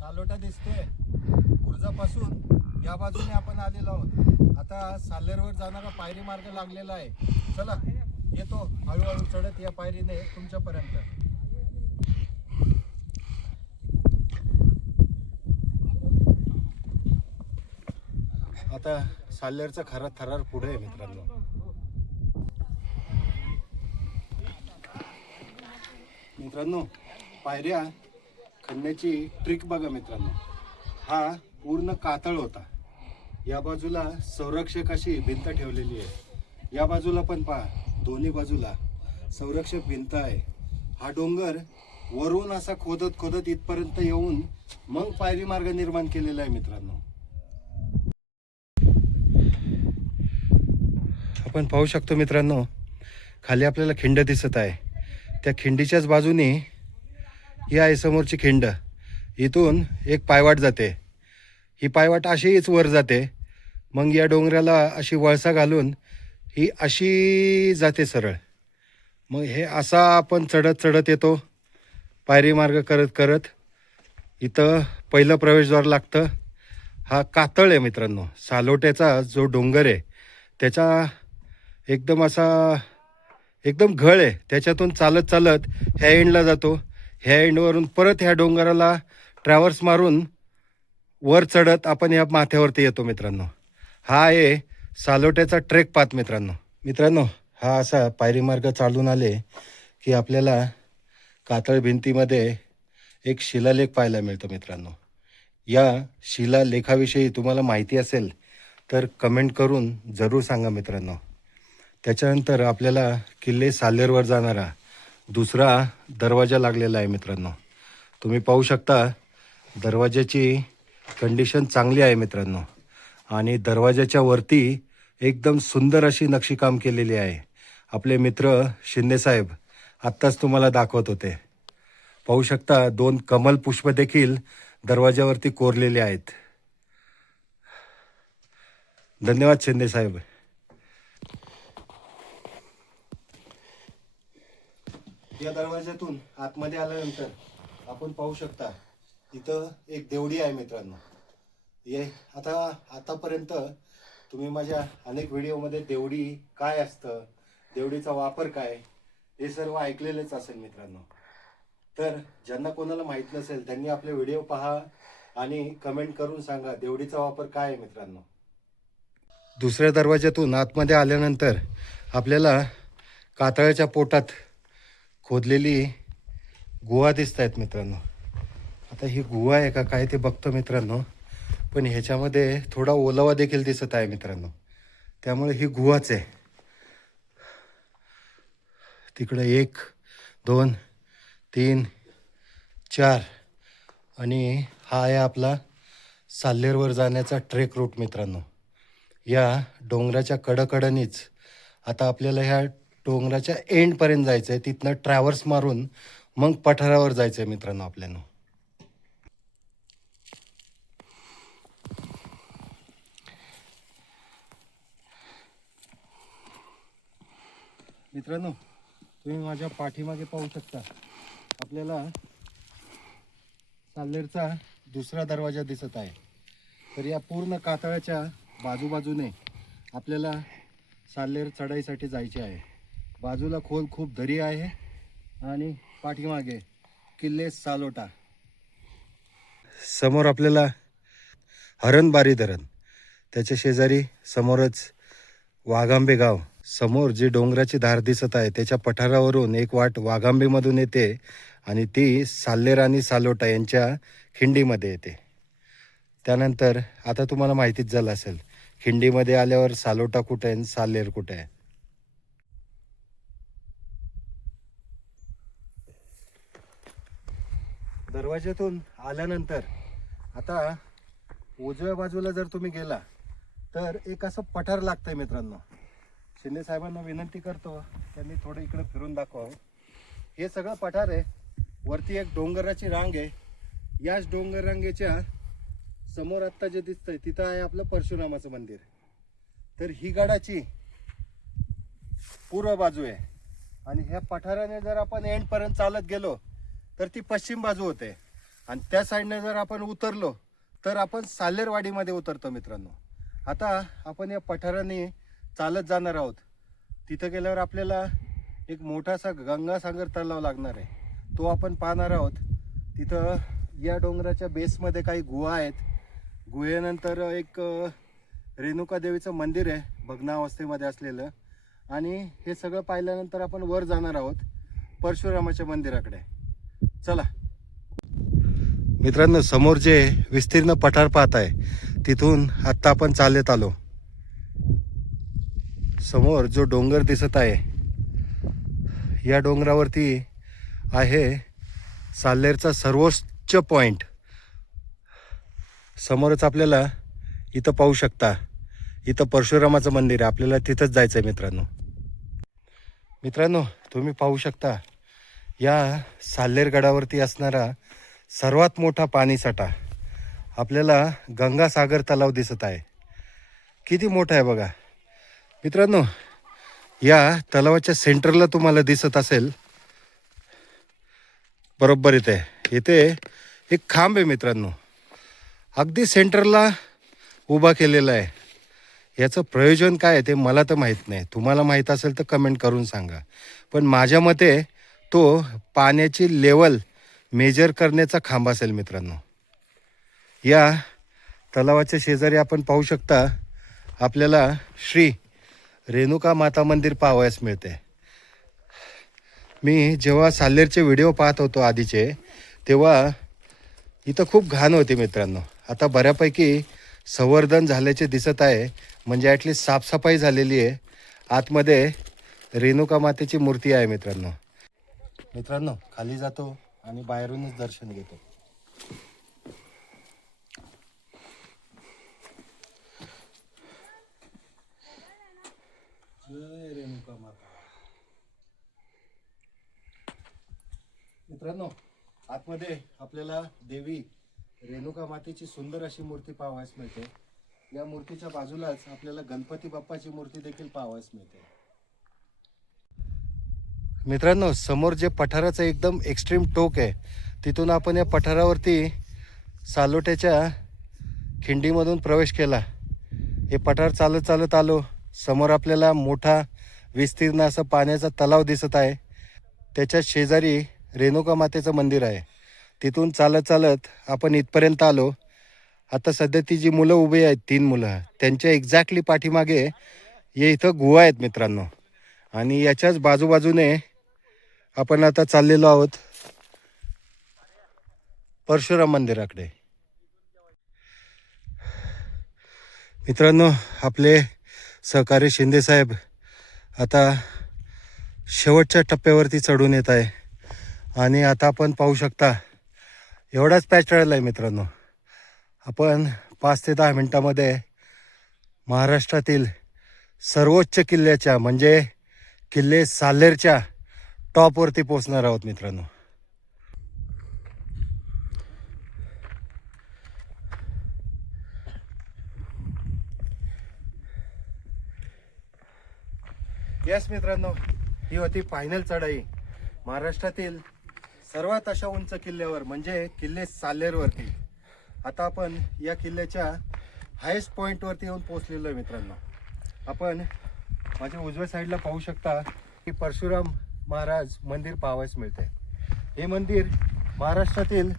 सालोटा दिसतोय. बुरुजापासून या बाजूने आपण आलेलो आहोत. आता साल्हेरवर जाणारा पायरी मार्ग लागलेला आहे. चला येतो हळूहळू चढत या पायरीने तुमच्यापर्यंत. आता साल्हेरचा खरा थरार पुढे आहे मित्रांनो. मित्रांनो, पायऱ्या खणण्याची ट्रिक बघा मित्रांनो. हा पूर्ण कातळ होता. या बाजूला संरक्षक अशी भिंत ठेवलेली आहे, या बाजूला पण पहा, दोन्ही बाजूला संरक्षक भिंत आहे. हा डोंगर वरून असा खोदत खोदत इथपर्यंत येऊन मग पायरी मार्ग निर्माण केलेला आहे मित्रांनो. आपण पाहू शकतो मित्रांनो, खाली आपल्याला खिंड दिसत आहे. त्या खिंडीच्याच बाजूने ही आहे समोरची खिंड. इथून एक पायवाट जाते. ही पायवाट अशीच वर जाते, मग या डोंगराला अशी वळसा घालून ही अशी जाते सरळ. मग हे असा आपण चढत चढत येतो पायरी मार्ग करत करत. इथं पहिलं प्रवेशद्वार लागतं. हा कातळ आहे मित्रांनो. सालोट्याचा जो डोंगर आहे त्याचा एकदम असा एकदम घळ आहे. त्याच्यातून चालत चालत ह्या एंडला जातो. ह्या एंडवरून परत ह्या डोंगराला ट्रॅव्हर्स मारून वर चढत आपण ह्या माथ्यावरती येतो मित्रांनो. हा आहे सालोट्याचा ट्रेक पाथ मित्रांनो. हा असा पायरी मार्ग चालून आले की आपल्याला कातळ भिंतीमध्ये एक शिलालेख पाहायला मिळतो मित्रांनो. या शिलालेखाविषयी तुम्हाला माहिती असेल तर कमेंट करून जरूर सांगा मित्रांनो. त्याच्यानंतर आपल्याला किल्ले साल्हेरवर जाणारा दुसरा दरवाजा लागलेला आहे मित्रांनो. तुम्ही पाहू शकता दरवाजाची कंडिशन चांगली आहे मित्रांनो. आणि दरवाजाच्या वरती एकदम सुंदर अशी नक्षीकाम केलेली आहे. आपले मित्र शिंदेसाहेब आत्ताच तुम्हाला दाखवत होते. पाहू शकता 2 कमल पुष्प देखील दरवाजावरती कोरलेले आहेत. धन्यवाद शिंदेसाहेब. या दरवाज्यातून आतमध्ये आल्यानंतर आपण पाहू शकता इथं एक देवडी आहे मित्रांनो. आतापर्यंत तुम्ही माझ्या अनेक व्हिडिओमध्ये देवडी काय असतं, देवडीचा वापर काय, हे सर्व ऐकलेलेच असेल मित्रांनो. तर ज्यांना कोणाला माहीत नसेल त्यांनी आपले व्हिडिओ पहा आणि कमेंट करून सांगा देवडीचा वापर काय आहे मित्रांनो. दुसऱ्या दरवाज्यातून आतमध्ये आल्यानंतर आपल्याला कातळाच्या पोटात खोदलेली गुहा दिसत आहेत मित्रांनो. आता ही गुहा आहे का काय ते बघतो मित्रांनो, पण ह्याच्यामध्ये थोडा ओलावा देखील दिसत आहे मित्रांनो, त्यामुळे ही गुहाच आहे. तिकडे 1 2 3 4 आणि हा आहे आपला साल्हेरवर जाण्याचा ट्रेक रूट मित्रांनो. या डोंगराच्या कडकडनीच आता आपल्याला ह्या डोंगराच्या एंडपर्यंत जायचं आहे. तिथनं ट्रॅव्हर्स मारून मग पठारावर जायचं आहे मित्रांनो आपल्याला. मित्रांनो, तुम्ही माझ्या पाठीमागे पाहू शकता आपल्याला साल्हेरचा दुसरा दरवाजा दिसत आहे. तर या पूर्ण कातळाच्या बाजूबाजूने आपल्याला साल्हेर चढाईसाठी जायचे आहे. बाजूला खोल खूप दरी आहे आणि पाठीमागे किल्ले सालोटा. समोर आपल्याला हरणबारी धरण, त्याच्या शेजारी समोरच वाघांबे गाव. समोर जी डोंगराची धार दिसत आहे त्याच्या पठारावरून एक वाट वाघांबेमधून येते आणि ती साल्हेर आणि सालोटा यांच्या खिंडीमध्ये येते. त्यानंतर आता तुम्हाला माहितीच झालं असेल खिंडीमध्ये आल्यावर सालोटा कुठे आहे, साल्हेर कुठे आहे. दरवाज्यातून आल्यानंतर आता उजव्या बाजूला जर तुम्ही गेला तर एक असं पठार लागतंय मित्रांनो. शिंदे साहेबांना विनंती करतो त्यांनी थोडं इकडे फिरून दाखवावं. हे सगळं पठार आहे. वरती एक डोंगराची रांग आहे. याच डोंगर रांगेच्या समोर आत्ता जे दिसतंय तिथं आहे आपलं परशुरामाचं मंदिर. तर ही गडाची पूर्व बाजू आहे आणि ह्या पठाराने जर आपण एंडपर्यंत चालत गेलो तर ती पश्चिम बाजू होते आणि त्या साईडने जर आपण उतरलो तर आपण साल्हेरवाडीमध्ये उतरतो मित्रांनो. आता आपण या पठाराने चालत जाणार आहोत. तिथं गेल्यावर आपल्याला एक मोठासा गंगासागर तलाव लागणार आहे, तो आपण पाहणार आहोत. तिथं या डोंगराच्या बेसमध्ये काही गुहा आहेत. गुहेनंतर एक रेणुका देवीचं मंदिर आहे भग्नावस्थेमध्ये असलेलं. आणि हे सगळं पाहिल्यानंतर आपण वर जाणार आहोत परशुरामाच्या मंदिराकडे. चला मित्रांनो, समोर जे विस्तीर्ण पठार पाहत आहे तिथून आत्ता आपण चालत आलो. समोर जो डोंगर दिसत आहे या डोंगरावरती आहे साल्हेरचा सर्वोच्च पॉइंट. समोरच आपल्याला इथं पाहू शकता, इथं परशुरामाचं मंदिर आहे. आपल्याला तिथंच जायचं आहे मित्रांनो. मित्रांनो, तुम्ही पाहू शकता या साल्हेर गडावरती असणारा सर्वात मोठा पाणीसाठा आपल्याला गंगासागर तलाव दिसत आहे. किती मोठा आहे बघा मित्रांनो. या तलावाच्या सेंटरला तुम्हाला दिसत असेल, बरोबर इथे एक खांब आहे मित्रांनो, अगदी सेंटरला उभा केलेला आहे. याचं प्रयोजन काय आहे ते मला तर माहीत नाही. तुम्हाला माहीत असेल तर कमेंट करून सांगा. पण माझ्या मते तो पाण्याची लेवल मेजर करण्याचा खांब असेल मित्रांनो. या तलावाच्या शेजारी आपण पाहू शकता आपल्याला श्री रेणुका माता मंदिर पाहावयास मिळते. मी जेव्हा साल्हेरचे व्हिडिओ पाहत होतो आधीचे, तेव्हा इथं खूप घाण होती मित्रांनो. आता बऱ्यापैकी संवर्धन झाल्याचे दिसत आहे, म्हणजे ॲटलिस्ट साफसफाई झालेली आहे. आतमध्ये रेणुका मातेची मूर्ती आहे मित्रांनो. मित्रांनो, खाली जातो आणि बाहेरूनच दर्शन घेतो. जय रेणुका माता. मित्रांनो, आतमध्ये आपल्याला देवी रेणुका मातेची सुंदर अशी मूर्ती पाहावयास मिळते. या मूर्तीच्या बाजूलाच आपल्याला गणपती बाप्पाची मूर्ती देखील पाहावयास मिळते. मित्रांनो, समोर जे पठाराचं एकदम एक्स्ट्रीम टोक आहे, तिथून आपण या पठारावरती सालोट्याच्या खिंडीमधून प्रवेश केला. हे पठार चालत चालत आलो. समोर आपल्याला मोठा विस्तीर्ण असं पाण्याचा तलाव दिसत आहे. त्याच्या शेजारी रेणुका मातेचं मंदिर आहे. तिथून चालत चालत आपण इथपर्यंत आलो. आता सध्या ती जी मुलं उभी आहेत, 3 मुलं, त्यांच्या एक्झॅक्टली पाठीमागे हे इथं गुहा आहेत मित्रांनो. आणि याच्याच बाजूबाजूने आपण आता चाललेलो आहोत परशुराम मंदिराकडे. मित्रांनो, आपले सहकारी शिंदे साहेब आता शेवटच्या टप्प्यावरती चढून येत आहे. आणि आता आपण पाहू शकता एवढाच पॅच राहिला आहे मित्रांनो. आपण 5 ते 10 मिनटामध्ये महाराष्ट्रातील सर्वोच्च किल्ल्याच्या म्हणजे किल्ले साल्हेरच्या टॉपवरती पोहोचणार आहोत मित्रांनो. यस मित्रांनो, ही होती फायनल चढाई महाराष्ट्रातील सर्वात अशा उंच किल्ल्यावर म्हणजे किल्ले साल्हेरवरती. आता आपण या किल्ल्याच्या हायेस्ट पॉईंटवरती येऊन पोहोचलेलो आहे मित्रांनो. आपण माझ्या उजव्या साईडला पाहू शकता की परशुराम महाराज मंदिर पाहावयास मिळते. हे मंदिर महाराष्ट्रातील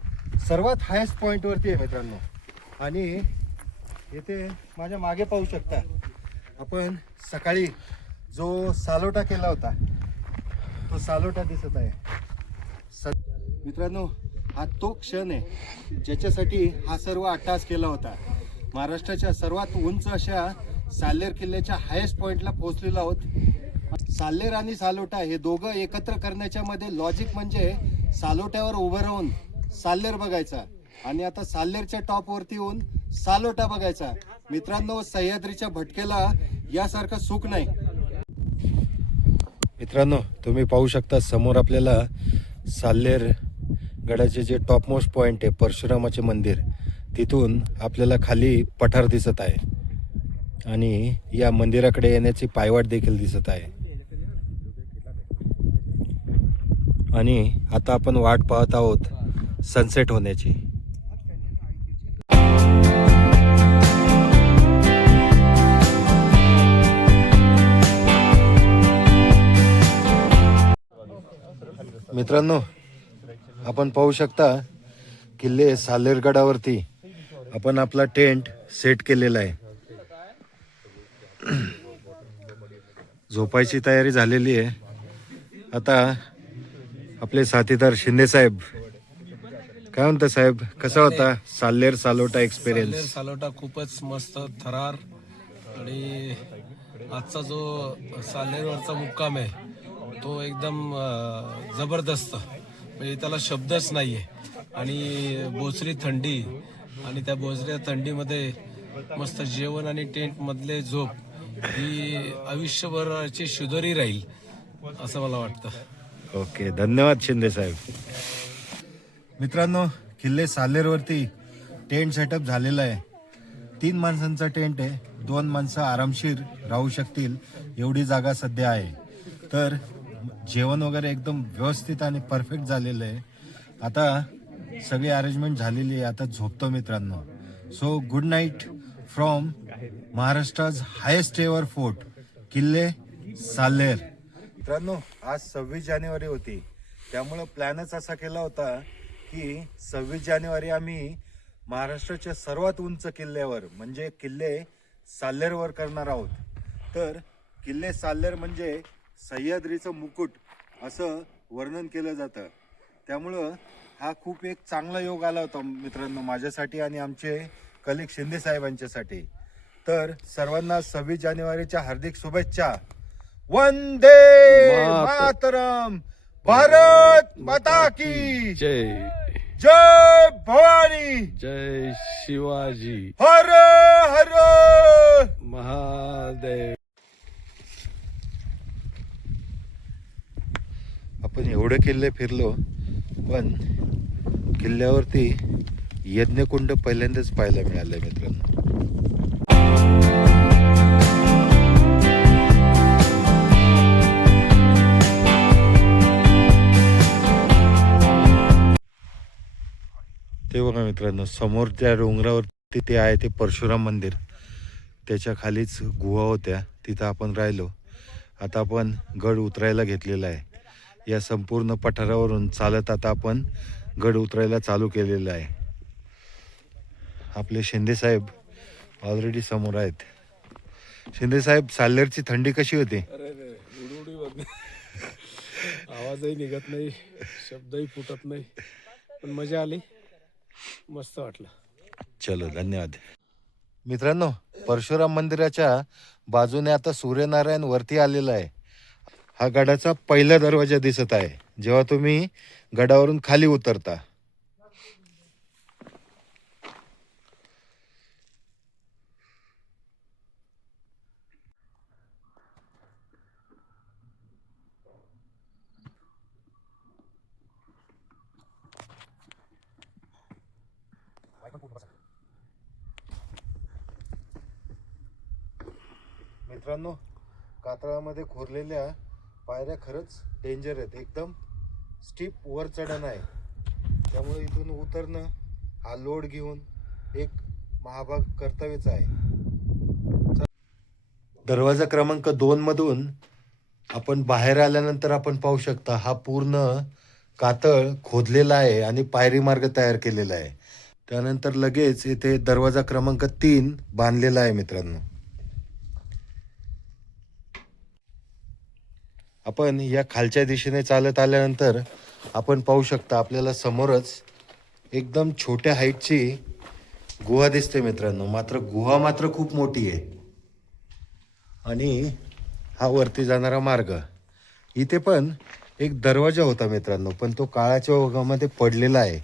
सर्वात हायेस्ट पॉईंटवरती आहे मित्रांनो. आणि येथे माझ्या मागे पाहू शकता आपण सकाळी जो सालोटा केला होता तो सालोटा दिसत आहे. मित्रांनो, हा तो क्षण आहे ज्याच्यासाठी हा सर्व अट्टाहास केला होता. महाराष्ट्राच्या सर्वात उंच अशा साल्हेर किल्ल्याच्या हायेस्ट पॉईंटला पोहोचलेलो आहोत. साल्हेर आणि सालोटा हे दोघं एकत्र करण्याच्या मध्ये लॉजिक म्हणजे सालोट्यावर उभं राहून साल्हेर बघायचा आणि आता साल्हेरच्या टॉपवरती येऊन सालोटा बघायचा. मित्रांनो, सह्याद्रीच्या भटकेला यासारखं सुख नाही. मित्रांनो, तुम्ही पाहू शकता समोर आपल्याला साल्हेर गडाचे जे टॉपमोस्ट पॉईंट आहे परशुरामाचे मंदिर, तिथून आपल्याला खाली पठार दिसत आहे आणि या मंदिराकडे येण्याची पायवाट देखील दिसत आहे. आणि आता आपण वाट पाहत आहोत सनसेट होण्याची. मित्रांनो, आपण पाहू शकता किल्ले साल्हेर गडावरती आपण आपला टेंट सेट केलेला आहे. झोपायची तयारी झालेली आहे. आता आपले साथीदार शिंदे साहेब काय म्हणता साहेब, कसा होता साल्हेर सालोटा एक्सपिरियन्स? साल्हेर सालोटा खूपच मस्त थरार. आणि आजचा जो साल्हेरवरचा मुक्काम आहे तो एकदम जबरदस्त, म्हणजे त्याला शब्दच नाही आहे. आणि बोचरी थंडी, आणि त्या बोचऱ्या थंडीमध्ये मस्त जेवण आणि टेंटमधले झोप ही आयुष्यभराची शुद्धरी राहील असं मला वाटतं. ओके, धन्यवाद शिंदे साहेब. मित्रांनो, किल्ले साल्हेरवरती टेंट सेटअप झालेला आहे. 3 माणसांचा टेंट आहे. 2 माणसं आरामशीर राहू शकतील एवढी जागा सध्या आहे. तर जेवण वगैरे एकदम व्यवस्थित आणि परफेक्ट झालेलं आहे. आता सगळी अरेंजमेंट झालेली आहे. आता झोपतो मित्रांनो. So good night from Maharashtra's highest ever fort, किल्ले साल्हेर. मित्रांनो, आज 26 जानेवारी होती, त्यामुळं प्लॅनच असा केला होता की 26 जानेवारी आम्ही महाराष्ट्राच्या सर्वात उंच किल्ल्यावर म्हणजे किल्ले साल्हेरवर करणार आहोत. तर किल्ले साल्हेर म्हणजे सह्याद्रीचं मुकुट असं वर्णन केलं जातं. त्यामुळं हा खूप एक चांगला योग आला होता मित्रांनो माझ्यासाठी आणि आमचे कलिग शिंदे साहेबांच्यासाठी. तर सर्वांना 26 जानेवारीच्या हार्दिक शुभेच्छा. वंदे मातरम. भारत माता की जय. जय भवानी. जय शिवाजी हर हर महादेव. आपण एवढे किल्ले फिरलो, पण किल्ल्यावरती यज्ञकुंड पहिल्यांदाच पाहायला मिळालंय मित्रांनो. ते बघा मित्रांनो, समोर त्या डोंगरावरती ते आहे ते परशुराम मंदिर. त्याच्या खालीच गुहा होत्या, तिथं आपण राहिलो. आता आपण गड उतरायला घेतलेला आहे. या संपूर्ण पठारावरून चालत आता आपण गड उतरायला चालू केलेलं आहे. आपले शिंदे साहेब ऑलरेडी समोर आहेत. शिंदे साहेब, साल्हेरची थंडी कशी होती? अरे रे, उडूडी बघ. आवाजही निघत नाही, शब्दही फुटत नाही, पण मजा आली, मस्त वाटलं. चलो, धन्यवाद. मित्रांनो, परशुराम मंदिराच्या बाजूने आता सूर्यनारायण वरती आलेला आहे. हा गडाचा पहिला दरवाजा दिसत आहे जेव्हा तुम्ही गडावरून खाली उतरता. मित्रांनो, कातळामध्ये खोरलेल्या पायऱ्या खरंच डेंजर आहेत. एकदम स्टीप वर चढण आहे, त्यामुळे इथून उतरणं हा लोड घेऊन एक महाभाग कर्तव्यच आहे. दरवाजा क्रमांक 2 मधून आपण बाहेर आल्यानंतर आपण पाहू शकता हा पूर्ण कातळ खोदलेला आहे आणि पायरी मार्ग तयार केलेला आहे. त्यानंतर लगेच इथे दरवाजा क्रमांक 3 बांधलेला आहे मित्रांनो. आपण या खालच्या दिशेने चालत आल्यानंतर आपण पाहू शकता आपल्याला समोरच एकदम छोट्या हाईटची गुहा दिसते मित्रांनो. मात्र गुहा मात्र खूप मोठी आहे. आणि हा वरती जाणारा मार्ग. इथे पण एक दरवाजा होता मित्रांनो, पण तो काळाच्या ओघामध्ये पडलेला आहे.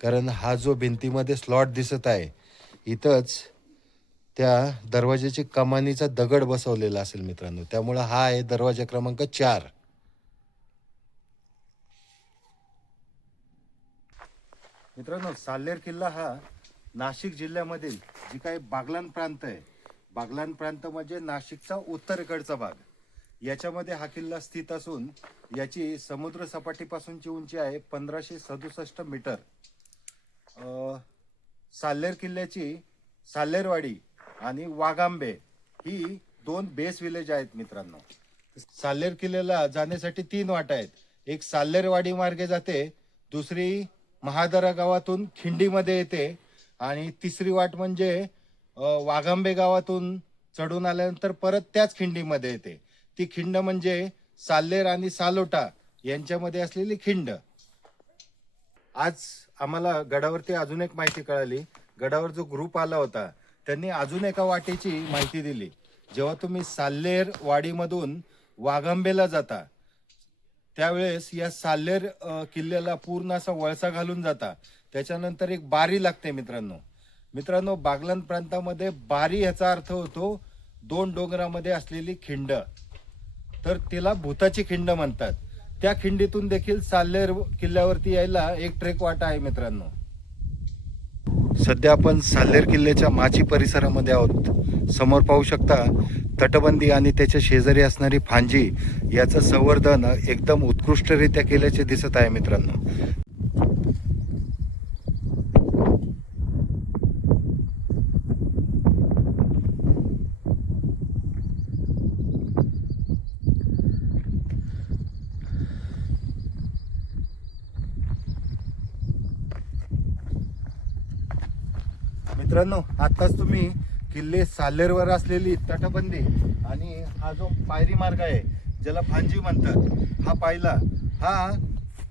कारण हा जो भिंतीमध्ये स्लॉट दिसत आहे, इथंच त्या दरवाजाची कमानीचा दगड बसवलेला असेल मित्रांनो. त्यामुळे हा आहे दरवाजा क्रमांक 4. मित्रांनो, साल्हेर किल्ला हा नाशिक जिल्ह्यामधील जी काही बागलाण प्रांत आहे, बागलाण प्रांत म्हणजे नाशिकचा उत्तरेकडचा भाग, याच्यामध्ये हा किल्ला स्थित असून याची समुद्र सपाटीपासूनची उंची आहे 1567 मीटर. साल्हेर किल्ल्याची साल्हेरवाडी आणि वाघांबे ही 2 बेस विलेज आहेत मित्रांनो. साल्हेर किल्ल्याला जाण्यासाठी 3 वाटा आहेत. एक साल्हेरवाडी मार्गे जाते, दुसरी महादरा गावातून खिंडीमध्ये येते, आणि तिसरी वाट म्हणजे वाघांबे गावातून चढून आल्यानंतर परत त्याच खिंडीमध्ये येते. ती खिंड म्हणजे साल्हेर आणि सालोटा यांच्यामध्ये असलेली खिंड. आज आम्हाला गडावरती अजून एक माहिती कळाली. गडावर जो ग्रुप आला होता त्यांनी अजून एका वाटेची माहिती दिली. जेव्हा तुम्ही साल्हेर वाडीमधून वाघांबेला जाता त्यावेळेस या साल्हेर किल्ल्याला पूर्ण असा वळसा घालून जाता. त्याच्यानंतर एक बारी लागते मित्रांनो बागलाण प्रांतामध्ये बारी याचा अर्थ होतो 2 डोंगरामध्ये असलेली खिंड. तर तिला भूताची खिंड म्हणतात. त्या खिंडीतून देखील साल्हेर किल्ल्यावरती यायला एक ट्रेक वाटा आहे मित्रांनो. सध्या आपण साल्हेर किल्ल्याच्या माची परिसरामध्ये आहोत. समोर पाहू शकता तटबंदी आणि त्याच्या शेजारी असणारी फांजी याचं संवर्धन एकदम उत्कृष्टरित्या केल्याचे दिसत आहे मित्रांनो. मित्रांनो आताच तुम्ही किल्ले साल्हेरवर असलेली तटबंदी आणि हा जो पायरी मार्ग आहे ज्याला फांजी म्हणतात हा पाहिला. हा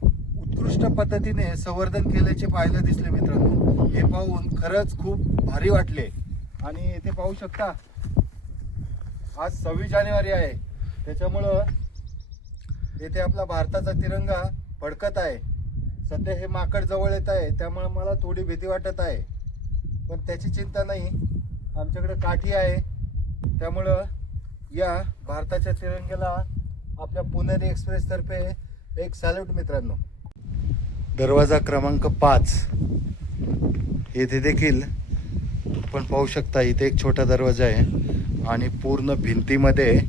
उत्कृष्ट पद्धतीने संवर्धन केल्याचे पाहायला दिसले मित्रांनो. हे पाहून खरंच खूप भारी वाटले. आणि इथे पाहू शकता आज 26 जानेवारी आहे त्याच्यामुळं येथे आपला भारताचा तिरंगा फडकत आहे. सध्या हे माकड जवळ येत आहे त्यामुळे मला थोडी भीती वाटत आहे. पण त्याची चिंता नाही, आमच्याकडे काठी आहे. त्यामुळं या भारताच्या तिरंग्याला आपल्या पुणेरी एक्सप्रेस तर्फे एक सॅल्यूट मित्रांनो. दरवाजा क्रमांक 5 येथे देखील आपण पाहू शकता. इथे एक छोटा दरवाजा आहे आणि पूर्ण भिंतीमध्ये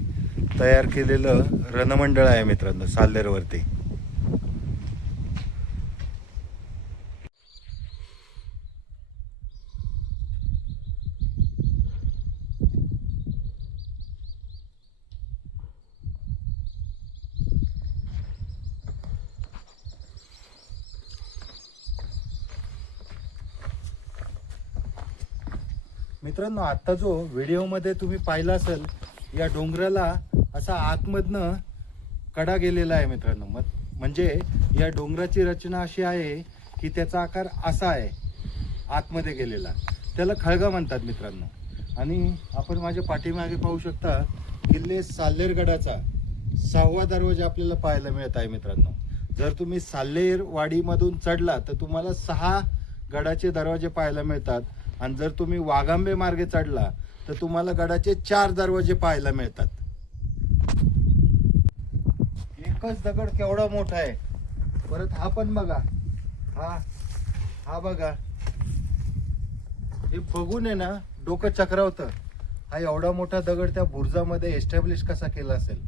तयार केलेलं रणमंडळ आहे मित्रांनो साल्हेरवरती. मित्रांनो आता जो व्हिडिओमध्ये तुम्ही पाहिला असेल या डोंगराला असा आतमधनं कडा गेलेला आहे मित्रांनो. म्हणजे या डोंगराची रचना अशी आहे की त्याचा आकार असा आहे आतमध्ये गेलेला. त्याला खळगा म्हणतात मित्रांनो. आणि आपण माझ्या पाठीमागे पाहू शकता किल्ले साल्हेरगडाचा 6वा दरवाजा आपल्याला पाहायला मिळत आहे मित्रांनो. जर तुम्ही साल्हेर वाडीमधून चढला तर तुम्हाला 6 गडाचे दरवाजे पाहायला मिळतात. आणि जर तुम्ही वाघांबे मार्गे चढला तर तुम्हाला गडाचे 4 दरवाजे पाहायला मिळतात. एकच दगड केवढा मोठा आहे. परत हा पण बघा, हा बघा. हे बघून आहे ना डोकं चक्रावतं. हा एवढा मोठा दगड त्या बुर्जामध्ये एस्टॅब्लिश कसा केला असेल,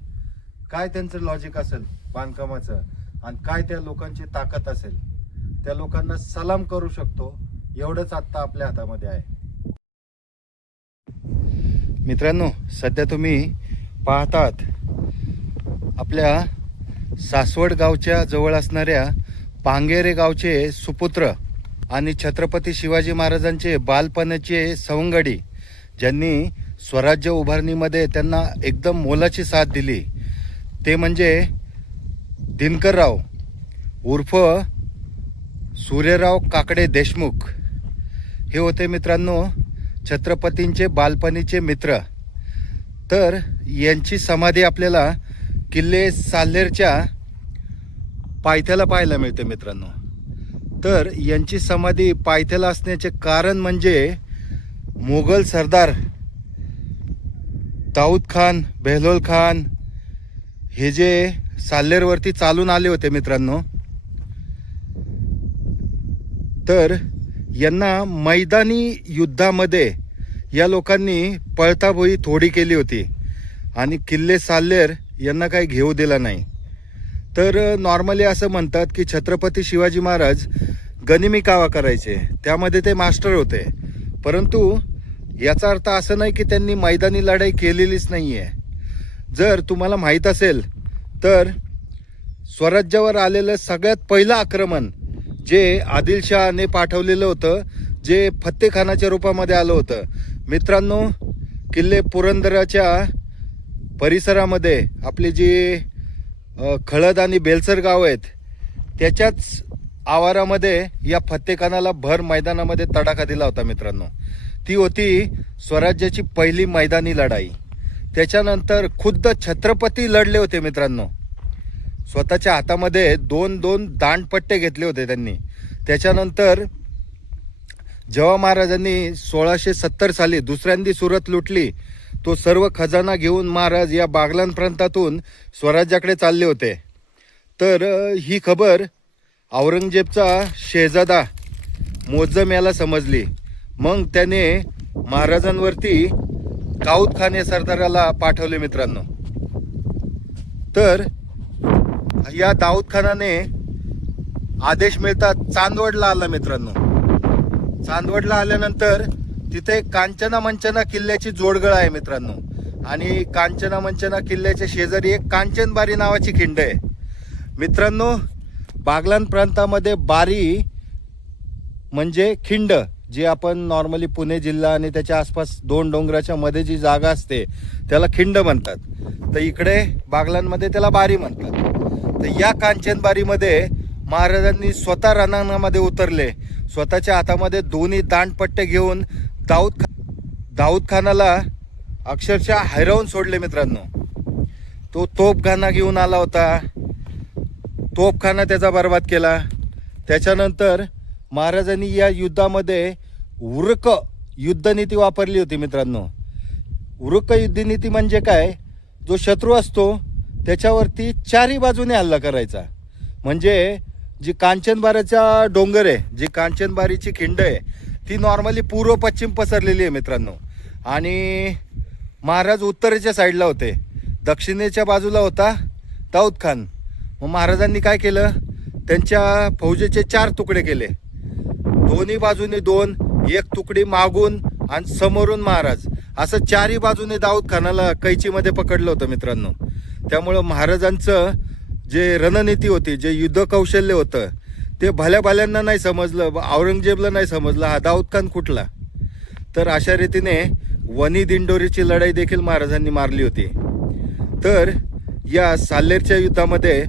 काय त्यांचं लॉजिक असेल बांधकामाचं आणि काय त्या लोकांची ताकद असेल. त्या लोकांना सलाम करू शकतो. एवढंच आत्ता आपल्या हातामध्ये आहे. मित्रांनो सध्या तुम्ही पाहतात आपल्या सासवड गावच्या जवळ असणाऱ्या पांगेरे गावचे सुपुत्र आणि छत्रपती शिवाजी महाराजांचे बालपणाचे सवंगडी ज्यांनी स्वराज्य उभारणीमध्ये त्यांना एकदम मोलाची साथ दिली ते म्हणजे दिनकरराव उर्फ सूर्यराव काकडे देशमुख हे होते मित्रांनो छत्रपतींचे बालपणीचे मित्र. तर यांची समाधी आपल्याला किल्ले साल्हेरच्या पायथ्याला पाहायला मिळते मित्रांनो. तर यांची समाधी पायथ्याला असण्याचे कारण म्हणजे मोगल सरदार दाऊद खान, बेहलोल खान हे जे साल्हेरवरती चालून आले होते मित्रांनो. तर यांना मैदानी युद्धामध्ये या लोकांनी पळताभोई थोडी केली होती आणि किल्ले साल्हेर यांना काही घेऊ दिला नाही. तर नॉर्मली असं म्हणतात की छत्रपती शिवाजी महाराज गनिमी कावा करायचे, त्यामध्ये ते मास्टर होते. परंतु याचा अर्थ असं नाही की त्यांनी मैदानी लढाई केलेलीच नाही आहे. जर तुम्हाला माहीत असेल तर स्वराज्यावर आलेलं सगळ्यात पहिलं आक्रमण जे आदिलशहाने पाठवलेलं होतं, जे फत्तेखानाच्या रूपामध्ये आलं होतं मित्रांनो, किल्ले पुरंदराच्या परिसरामध्ये आपली जी खळद आणि बेलसर गाव आहेत त्याच्याच आवारामध्ये या फत्तेखानाला भर मैदानामध्ये तडाखा दिला होता मित्रांनो. ती होती स्वराज्याची पहिली मैदानी लढाई. त्याच्यानंतर खुद्द छत्रपती लढले होते मित्रांनो. स्वतःच्या हातामध्ये 2 दांडपट्टे घेतले होते त्यांनी. त्याच्यानंतर जेव्हा महाराजांनी 1670 साली दुसऱ्यांदी सुरत लुटली, तो सर्व खजाना घेऊन महाराज या बागलाण प्रांतातून स्वराज्याकडे चालले होते. तर ही खबर औरंगजेबचा शेहजादा मोअज्जम याला समजली. मग त्याने महाराजांवरती दाऊद खान या सरदाराला पाठवले मित्रांनो. तर या दाऊद खानाने आदेश मिळतात चांदवडला आला मित्रांनो. चांदवडला आल्यानंतर तिथे कांचना मंचना किल्ल्याची जोडगळ आहे मित्रांनो. आणि कांचना मंचना किल्ल्याच्या शेजारी एक कांचनबारी नावाची खिंड आहे मित्रांनो. बागलाण प्रांतामध्ये बारी म्हणजे खिंड, जी आपण नॉर्मली पुणे जिल्हा आणि त्याच्या आसपास 2 डोंगराच्या मध्ये जी जागा असते त्याला खिंड म्हणतात. तर इकडे बागलाणमध्ये त्याला बारी म्हणतात. तर या कांचनबारीमध्ये महाराजांनी स्वतः रणांगणामध्ये उतरले. स्वतःच्या हातामध्ये 2 दांडपट्टे घेऊन दाऊद खानाला अक्षरशः हैरावून सोडले मित्रांनो. तो तोफखाना घेऊन आला होता. तोफखाना त्याचा बर्बाद केला. त्याच्यानंतर महाराजांनी या युद्धामध्ये उरक युद्धनीती वापरली होती मित्रांनो. उरक युद्धनीती म्हणजे काय, जो शत्रू असतो त्याच्यावरती 4ही बाजूने हल्ला करायचा. म्हणजे जी कांचनबारीचा डोंगर आहे, जी कांचनबारीची खिंड आहे, ती नॉर्मली पूर्व पश्चिम पसरलेली आहे मित्रांनो. आणि महाराज उत्तरेच्या साईडला होते, दक्षिणेच्या बाजूला होता दाऊद खान. मग महाराजांनी काय केलं, त्यांच्या फौजेचे 4 तुकडे केले. दोन्ही बाजूने 2, एक तुकडी मागून आणि समोरून महाराज, असं 4ही बाजूने दाऊद खानाला कैचीमध्ये पकडलं होतं मित्रांनो. त्यामुळं महाराजांचं जे रणनीती होती, जे युद्ध कौशल्य होतं, ते भल्या भाल्यांना नाही समजलं. औरंगजेबला नाही समजलं हा दाऊद खान कुठला. तर अशा रीतीने वनी दिंडोरीची लढाई देखील महाराजांनी मारली होती. तर या साल्हेरच्या युद्धामध्ये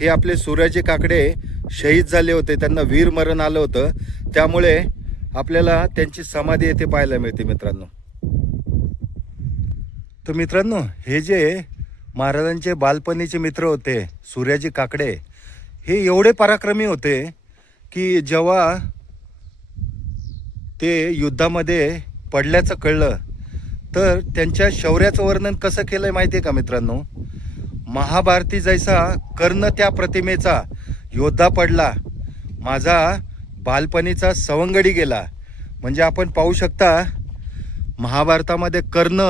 हे आपले सूर्याजी काकडे शहीद झाले होते, त्यांना वीर मरण आलं होतं. त्यामुळे आपल्याला त्यांची समाधी येथे पाहायला मिळते मित्रांनो. तर मित्रांनो, हे जे महाराजांचे बालपणीचे मित्र होते सूर्याजी काकडे, हे एवढे पराक्रमी होते की जेव्हा ते युद्धामध्ये पडल्याचं कळलं तर त्यांच्या शौर्याचं वर्णन कसं केलंय माहिती आहे का मित्रांनो. महाभारती जैसा कर्ण त्या प्रतिमेचा योद्धा पडला, माझा बालपणीचा सवंगडी गेला. म्हणजे आपण पाहू शकता, महाभारतामध्ये कर्ण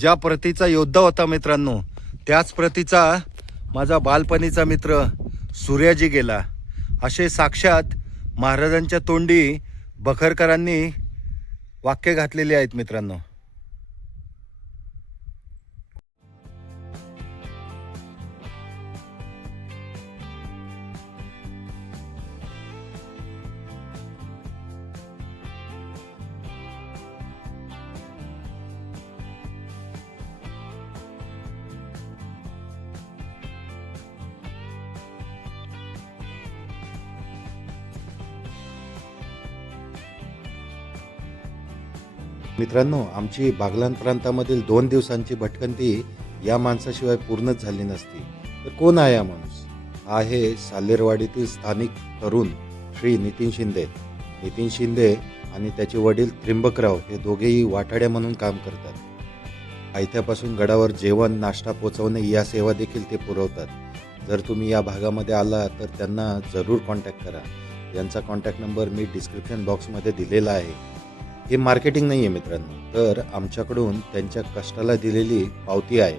ज्या प्रतीचा योद्धा होता मित्रांनो, त्याच प्रतीचा माझा बालपणीचा मित्र सूर्याजी गेला. असे साक्षात महाराजांच्या तोंडी बखरकरांनी वाक्य घातलेली आहेत मित्रांनो. मित्रांनो, आमची बागलाण प्रांतामधील 2 दिवसांची भटकंती या माणसाशिवाय पूर्णच झाली नसती. तर कोण आहे हा माणूस? आहे साल्हेरवाडीतील स्थानिक तरुण श्री नितीन शिंदे. नितीन शिंदे आणि त्याचे वडील त्रिंबकराव हे दोघेही वाटाड्या म्हणून काम करतात. पायथ्यापासून गडावर जेवण नाश्ता पोचवणे या सेवा देखील ते पुरवतात. जर तुम्ही या भागामध्ये आला तर त्यांना जरूर कॉन्टॅक्ट करा. यांचा कॉन्टॅक्ट नंबर मी डिस्क्रिप्शन बॉक्समध्ये दिलेला आहे. हे मार्केटिंग नाही आहे मित्रांनो, तर आमच्याकडून त्यांच्या कष्टाला दिलेली पावती आहे.